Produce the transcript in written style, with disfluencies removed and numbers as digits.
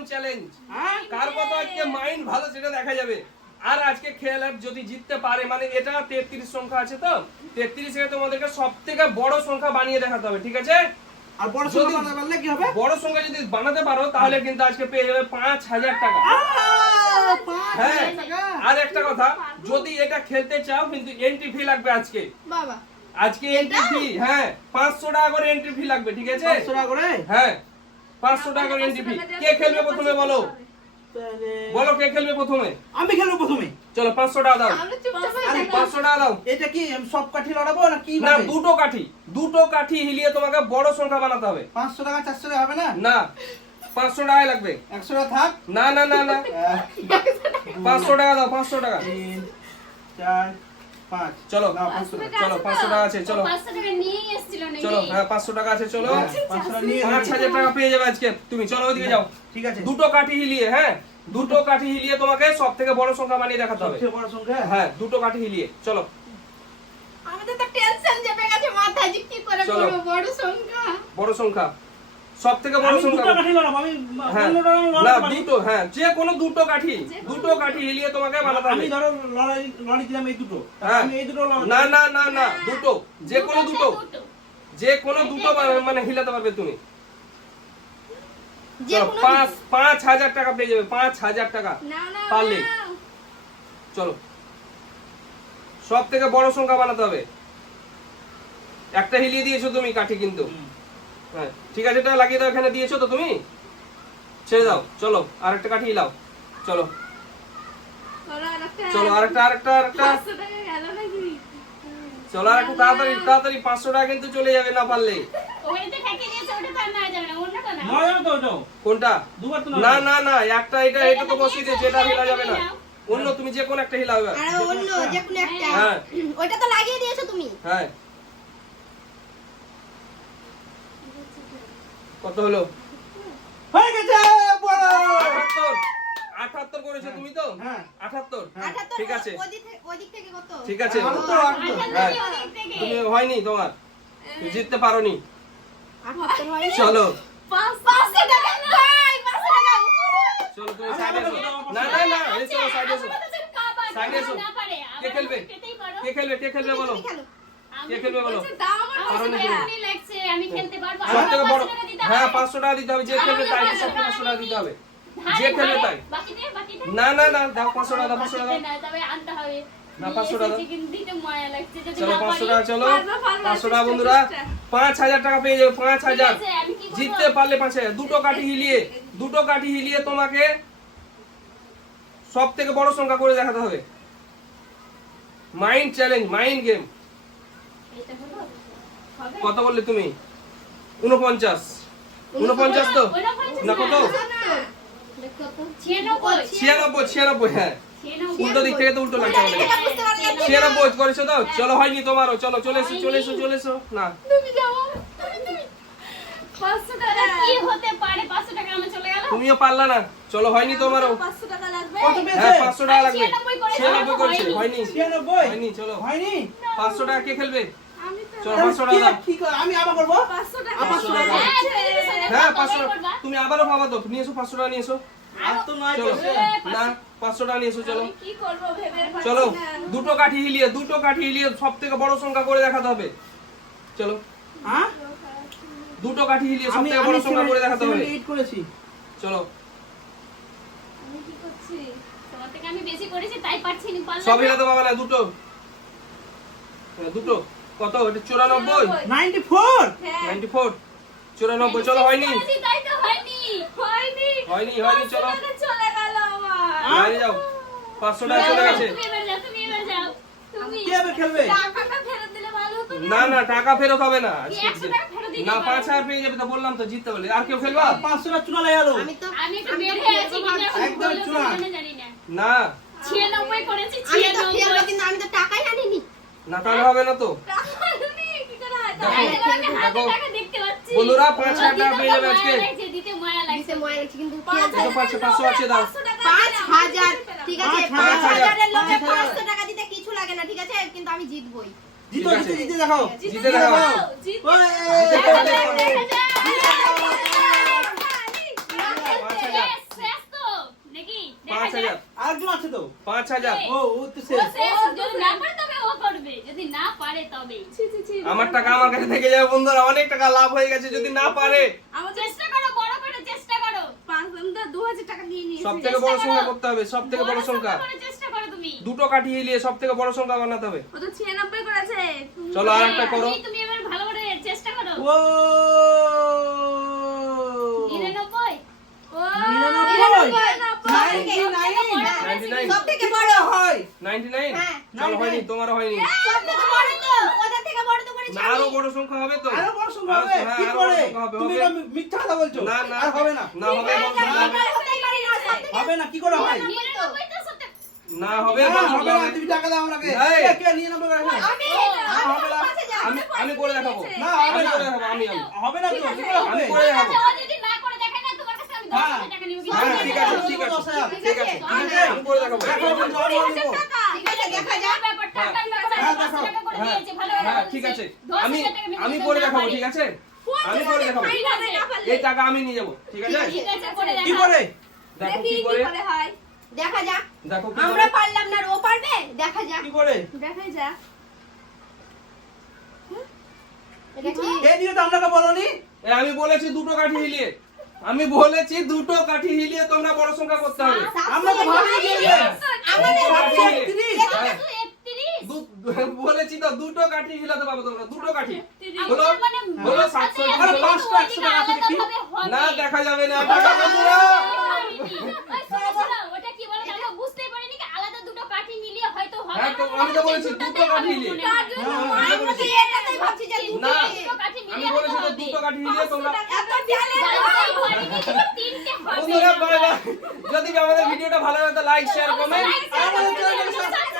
Game challenge. কার কত আজকে mind ভালো সেটা দেখা যাবে। আর আজকে খেলা যদি জিততে পারে মানে এটা 33 সংখ্যা আছে তো 33 এ তোমাদেরকে সবথেকে বড় সংখ্যা বানিয়ে দেখাতে হবে, ঠিক আছে? আর বড় সংখ্যা বানাতে পারলে কি হবে? বড় সংখ্যা যদি বানাতে পারো তাহলে কিন্তু আজকে পেয়ে যাবে 5000 টাকা। হ্যাঁ, আর একটা কথা, যদি এটা খেলতে চাও কিন্তু এন্ট্রি ফি লাগবে আজকে। বাবা আজকে এন্ট্রি ফি, হ্যাঁ 500 টাকা করে এন্ট্রি ফি লাগবে, ঠিক আছে? 500 টাকা করে? হ্যাঁ 500 টাকা করে এন্ট্রি ফি। কে খেলবে প্রথমে বলো? বলো কে খেলবে প্রথমে? আমি খেলবো প্রথমে। চলো 500 টাকা দাও। আমরা চুপচাপ হয়ে আরে, থাকবো। 500 টাকা দাও। এটা কি আমি সব কাঠি লড়াবো না কি না, ভাবে? দুটো কাঠি হিলিয়ে তোমাকে বড় সংখ্যা বানাতে হবে। 500 টাকা 400 টাকা হবে না? না 500 টাকা লাগবে। 100 টাকা থাক। না না না না 500 টাকা দাও, 500 টাকা। 3 4 5 চলো নাও 500 টাকা। চলো 500 টাকা আছে, চলো 500 টাকা নিয়েই এসেছিল নাকি? চলো, হ্যাঁ 500 টাকা আছে, চলো। হ্যাঁ, 500 টাকা নিয়ে 5000 টাকা পেয়ে যাবে আজকে তুমি। চলো ওইদিকে যাও। ঠিক আছে। দুটো কাঠি হিলিয়ে, হ্যাঁ দুটো কাঠি হিলিয়ে তোমাকে সব থেকে বড় সংখ্যা বানিয়ে দেখাতে হবে। সবচেয়ে বড় সংখ্যা? হ্যাঁ দুটো কাঠি হিলিয়ে, চলো। আমাদের তো টেনশন চেপে গেছে মাথায় যে কি করে চলো। করব বড় সংখ্যা। বড় সংখ্যা, সব থেকে বড় আমি সংখ্যা। দুটো কাঠি লড়াবো। আমি হ্যাঁ অন্য রকম না লড়াতে পারি। দুটো, হ্যাঁ যে কোনো দুটো কাঠি হিলিয়ে তোমাকে বানাতে আমি হবে। ধরো লড়াই দিলাম এই দুটো। হ্যাঁ। আমি এই দুটো লড়াবো। না না না না দুটো, যে কোনো দুটো মানে হিলাতে পারবে তুমি। যে চলো, কোনো 5000 টাকা পেয়ে যাবে, 5000 টাকা না না পারলে। চলো সব থেকে বড় সংখ্যা বানাতে হবে। একটা হিলিয়ে দিয়েছো তুমি কাঠি কিন্তু। হ্যাঁ ঠিক আছে, এটা লাগিয়ে দাও, এখানে দিয়েছো তো তুমি, ছেড়ে দাও। চলো আরেকটা কাঠি হিলাও, চলো চলো আরেকটা 500 টাকা গেল নাকি? চলো আরেকটু তাড়াতাড়ি 500 টাকা কিন্তু চলে যাবে না পারলে। ওইটা ঠেকে দিয়েছে, ওটা তো আর নেওয়া যাবে না, অন্যটা নাও। নয় যাবে তো ওটাও? কোনটা? দুবার তো না নয়। না না একটা এটা তো বসিয়ে দিয়েছে, এটা হিলা যাবে না। অন্য তুমি যে কোনো একটা হিলাবে। আরে অন্য যে কোনো একটা। হ্যাঁ। ওইটা তো লাগিয়ে দিয়েছো তুমি। হ্যাঁ কত হলো? হয়ে গেছে বড়। 78 করেছো তুমি তো? হ্যাঁ। 78 78 ঠিক আছে, ওদিক থেকে কত? ঠিক আছে। আমারও তো আচ্ছা, হ্যাঁ। ওদিক থেকে। তুমি হয়নি তোমার, তুমি জিততে পারোনি। 78 হয় না? চলো 500 টাকা ভাই 500 টাকা চলো তুমি সাইডে এসো। না না না এই চলো সাইডে এসো। সাইডে এসো। কে খেলবে? কে খেলবে বলো? তুমি খেলো। কে খেলবে বলো? পারোনি তুমি। আমি খেলতে পারবো। সব থেকে বড়, 500 টাকা দিতে হ্যাঁ হবে। 500 টাকা দিতে হবে। যে খেলবে তাই সব 500 টাকা দিতে হবে। যে খেলবে তাই। বাকি দে। না না না দাও 500 টাকা দাও, 500 টাকা দাও। না, তবে আনতে হবে। না, 500 টাকা। নিয়ে এসেছি কিন্তু দিতে মায়া লাগছে, যদি চলো না 500 পারি। টাকা, চলো পারবো, 500 টাকা বন্ধুরা। 5000 টাকা পেয়ে যাবে, 5000। ঠিক আছে, আমি কি করবো? জিততে পারলে 5000। দুটো কাঠি হিলিয়ে তোমাকে সব থেকে বড় সংখ্যা করে দেখাতে হবে। Mind challenge, mind game. এটা হলো? হবে? কত বললে তুমি? 49 তো না কত? 96 হ্যাঁ। উল্টো দিক থেকে তো উল্টো লাগছে আমাদের। 96 করেছো তো? চলো হয়নি তোমারও। চলো চলে এসো না। তুমি যাও তুমি 500 টাকা কি হতে পারে? 500 টাকা আমার চলে গেল। তুমিও পারলা না। চলো হয়নি তোমারও। 500 টাকা লাগবে। কত পেয়েছে? হ্যাঁ 500 টাকা লাগবে। 96 করেছে, 96 করেছে, হয়নি 96 হয়নি। চলো হয়নি? 500 টাকা কে খেলবে? আমি তো চলো 500 টাকা দাও। কি করে? আমি আবার করবো? 500 টাকা 500 টাকা। হ্যাঁ, তুমি তো সোজা হ্যাঁ কথা 500 করবা। তুমি আবারও পাবা তো। নিয়ে এসো 500 টাকা নিয়ে এসো। আর তো নয় চলো পেয়েছে। না 500 টাকা নিয়ে এসো। চলো আমি কি করব ভেবে পাচ্ছি চলো না। দুটো কাঠি হিলিয়ে সব থেকে বড় সংখ্যা করে দেখাতে হবে। চলো হ্যাঁ? দুটো কাঠি হিলিয়ে সব আমি থেকে বড় সংখ্যা করে দেখাতে হবে। 78 করেছি। চলো আমি কি করছি? তোমার থেকে আমি বেশি করেছি, তাই পারছি না, পারলাম সব না। হিলাতে পাবা না, দুটো দুটো কত? এটা 94 94 হ্যাঁ 94 94 চলো হয়নি করেছি, তাই তো হয়নি। হয়নি চলো টাকা চলে গেল আমার। বাইরে যাও। 500 টাকা চলে গেছে। তুমি এবার যাও। তুমি কে আবার খেলবে? টাকাটা ফেরত দিলে ভালো হতো না? না না টাকা ফেরত হবে না। কি 100 টাকা ফেরত দিতে না পারো? 5000 পেয়ে যাবে তো, বললাম তো জিততে বলে। আর কেউ খেলবা? 500 টাকা চুনা লাগে গেল। আমি একটু বের হয়ে আছি, কিন্তু এখন একদম বললো চূড়া। তো আমি জানি না। না 96 করেছি, আমি তো খেলবো 96। কিন্তু আমি তো টাকাই আনিনি। না তাহলে হবে না তো। টাকা আনিনি কি করে হয়? দেখো, তাই তো আমি হাতে দেখো। টাকা দেখতে পাচ্ছি। বন্ধুরা 5000 টাকা পেয়ে যাবে মায়া আজকে। লাগছে, দিতে মায়া লাগছে। দিতে মনে লাগছে কিন্তু কি আছে? দেখো 500 আছে দাও। 5000 ঠিক আছে 5000 5000 এর লোকে 500 টাকা দিতে কিছু লাগে না, ঠিক আছে? কিন্তু আমি জিতবই। জিতো ঠিক আছে। জিতে দেখাও। জিতে দেখাও। ওই, দেখা যাক, দেখা যাক। 5000 5,000 আরেকজন আছে তো 5,000 ও ও তো ও শেষ শেষ, যদি না পারে তবে ও করবে, যদি না পারে তবে। ছি, ছি, ছি। আমার টাকা আমার কাছে থেকে যাবে বন্ধুরা, অনেক টাকা লাভ হয়ে গেছে। যদি না পারে আমাদের চেষ্টা করো, বড় করে চেষ্টা করো। 2,000 টাকা দিয়ে নিয়েছি। সব থেকে বড় সংখ্যা করতে হবে, সব থেকে বড় সংখ্যা। করে চেষ্টা করো তুমি। দুটো কাঠি হিলিয়ে সব থেকে বড় সংখ্যা বানাতে হবে। ও তো 96 করেছে। চলো আর একটা করো। তুমি এবার ভালো করে চেষ্টা করো। ও 99, ও 99 সব থেকে বড়। হয় 99 হ্যাঁ, চলো হয়নি, তোমারও হয়নি। সব থেকে বড় তো। ওদের থেকে বড় তো করেছি না, আরো আমি। বড় সংখ্যা হবে তো। আরো বড় সংখ্যা হবে হ্যাঁ, কি আরো বড় করে সংখ্যা হবে, তুমি হবে। এটা মিথ্যা কথা বলছো না না আর হবে না না হবে বড় সংখ্যা হবে। হতেই পারে না, সব থেকে হবে না কি করে হয় 99 তো সত্যি। না হবে না, বড় হবে সংখ্যা না হবে। তুমি টাকা দাও আমাকে এই। কে 99 করে আছে? আমি হবে না। আমি করে দেখাবো। না, আমি হবে না। করে দেখাবো, আমি হবে না তো কি করে আমি হবে করে দেখাবো। ও যদি না করে দেখায় না, তোমার কাছে আমি 10,000 টাকা নিব। হ্যাঁ ঠিক আছে, ঠিক আছে, 10,000 ঠিক আছে, ঠিক আছে। আমি করে দেখাবো। দেখো বন্ধু, আমি বলবো। ঠিক আছে, দেখা যাক। ব্যাপারটা হ্যাঁ। টাকা হ্যাঁ, 5,000 টাকা করে হ্যাঁ, দিয়েছে, ভালো হ্যাঁ করে ঠিক আছে, 10,000 আমি টাকা আমি যদি করে না দেখাবো, পারে। ঠিক আছে, আমি করে দেখাবো। এই টাকা আমি নিয়ে যাবো, ঠিক আছে। ঠিক আছে, করে কি দেখাও। করে দেখো দেখি কি কি করে, করে হয়। দেখা যাক। দেখো কি আমরা করে। পারলাম না, আর ও পারবে? দেখা যাক। কি করে দেখাই যাক। এটা কি? এই দিকে তো আপনাকে বলনি এ, আমি বলেছি দুটো কাঠি হিলিয়ে, আমি বলেছি দুটো কাঠি হিলিয়ে তোমরা বড় সংখ্যা করতে হবে। আমরা তো ভালোই দিয়ে আমাদের কাঠি হাতে- হিলিয়ে। তিরিশ। হ্যাঁ, 31 বলেছি তো দুটো কাঠি হিলাতে পারবে তোমরা, দুটো কাঠি। হলো আমার মানে হলো মাথায় 700 আছে, আরে হলো। 500 100 টাকা আছে কি? আলাদাভাবে হবে। না দেখা যাবে না টাকা বন্ধুরা। ওই শোনো, শোনো, ওটা কি বলে আমি বুঝতেই পারিনি কি আলাদা দুটো কাঠি মিলিয়ে হয়তো হবে হ্যাঁ, তো না, আমি তো মনে বলেছি হচ্ছে দুটো কাঠি হবে মিলিয়ে। মনে হয়। তার জন্য হ্যাঁ, আমি আমি বলছি এটাতেই ভাবছি যে দুটো না, দুটো কাঠি আমি মিলিয়ে বলেছি তো হবে। দুটো কাঠি হিলিয়ে তোমরা। এত জ্বালে জানতেই পারিনি যে তিনটে হবে। বন্ধুরা বাই বাই। যদি আমাদের ভিডিওটা ভালো লাগে তো লাইক শেয়ার কমেন্ট। আমাদের চ্যানেলটাকে সাবস্ক্রাইব